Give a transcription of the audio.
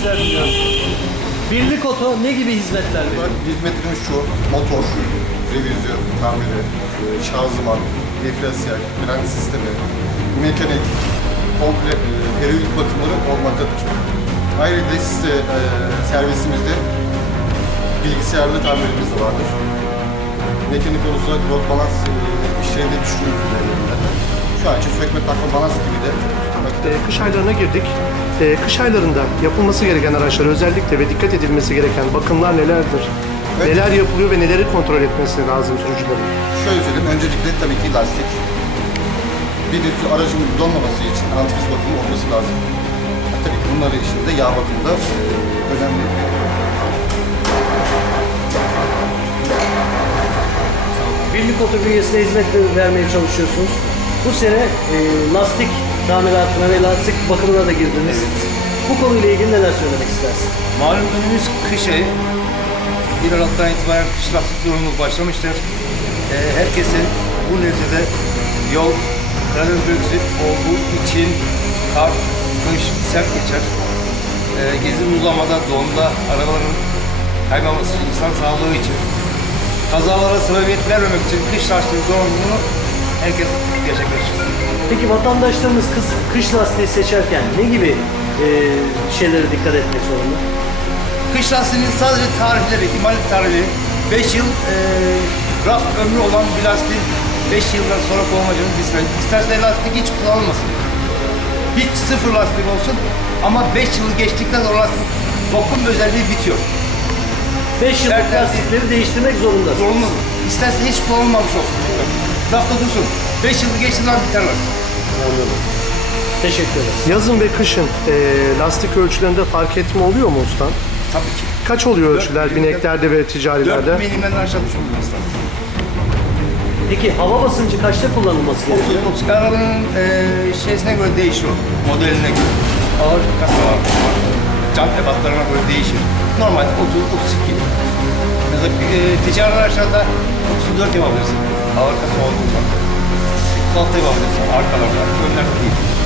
işler diliyorum. Birlik Oto ne gibi hizmetler veriyor? Hizmetlerimiz şu, motor, revizyon, tamiri, şanzıman, diferansiyel, fren sistemi, mekanik, komple e, periyodik bakımları olmaktadır. Ayrıca size e, servisimizde bilgisayarlı tamirimiz de vardır. Mekanik olursa rot balans e, işlerini düşünürüz üzerlerinde. Şu an için sökme takma balans gibi de Ee, kış aylarına girdik. Ee, kış aylarında yapılması gereken araçlar özellikle ve dikkat edilmesi gereken bakımlar nelerdir? Evet. Neler yapılıyor ve neleri kontrol etmesi lazım sürücülerin? Şöyle söyleyeyim, öncelikle tabii ki lastik. Bir de aracın donmaması için antifriz bakımı olması lazım. Tabii ki bunların içinde yağ bakımı da e, önemli. Birlik bünyesine hizmet vermeye çalışıyorsunuz. Bu sene e, lastik tamiratına ve lastik bakımına da girdiniz. Bu konuyla ilgili neler söylemek istersin? Malum önümüz kış ayı. 1 Aralık'tan itibaren kış lastik durumu başlamıştır. Ee, herkesin bu neticede yol Karadeniz bölgesi olduğu için kar, kış sert geçer. Ee, gezi uzamada, donda arabaların kaymaması insan sağlığı için, kazalara sebebiyet vermemek için kış lastiği zorunluluğunu herkes gerçekleştirsin. Peki vatandaşlarımız kış, kış lastiği seçerken ne gibi e, şeylere dikkat etmek zorunda? Kış lastiğinin sadece tarihleri, imalat tarihleri 5 yıl e, raf ömrü olan bir lastiğin 5 yıldan sonra kullanacağını ister. İsterse lastik hiç kullanılmasın. Hiç sıfır lastik olsun ama 5 yılı geçtikten sonra lastik vakum özelliği bitiyor. 5 yıllık lastikleri değiştirmek zorunda. Zorunlu. İsterse hiç kullanılmamış olsun. Rafta dursun. 5 yılı geçtiği zaman biter lastik. Teşekkür ederiz. Yazın ve kışın e, lastik ölçülerinde fark etme oluyor mu usta? Tabii ki. Kaç oluyor ölçüler bineklerde ve 4 ticarilerde? milimden aşağı düşmüyor lastik. Peki hava basıncı kaçta kullanılması gerekiyor? 30 arabanın e, şeysine göre değişiyor. Modeline göre. Ağır kasa var. Cam ebatlarına göre değişir. Normalde 30-32. Mesela e, ticari araçlarda 34 yapabilirsin. Kasa olduğunda. 36 yapabilirsin arkalarda. Önlerde değil.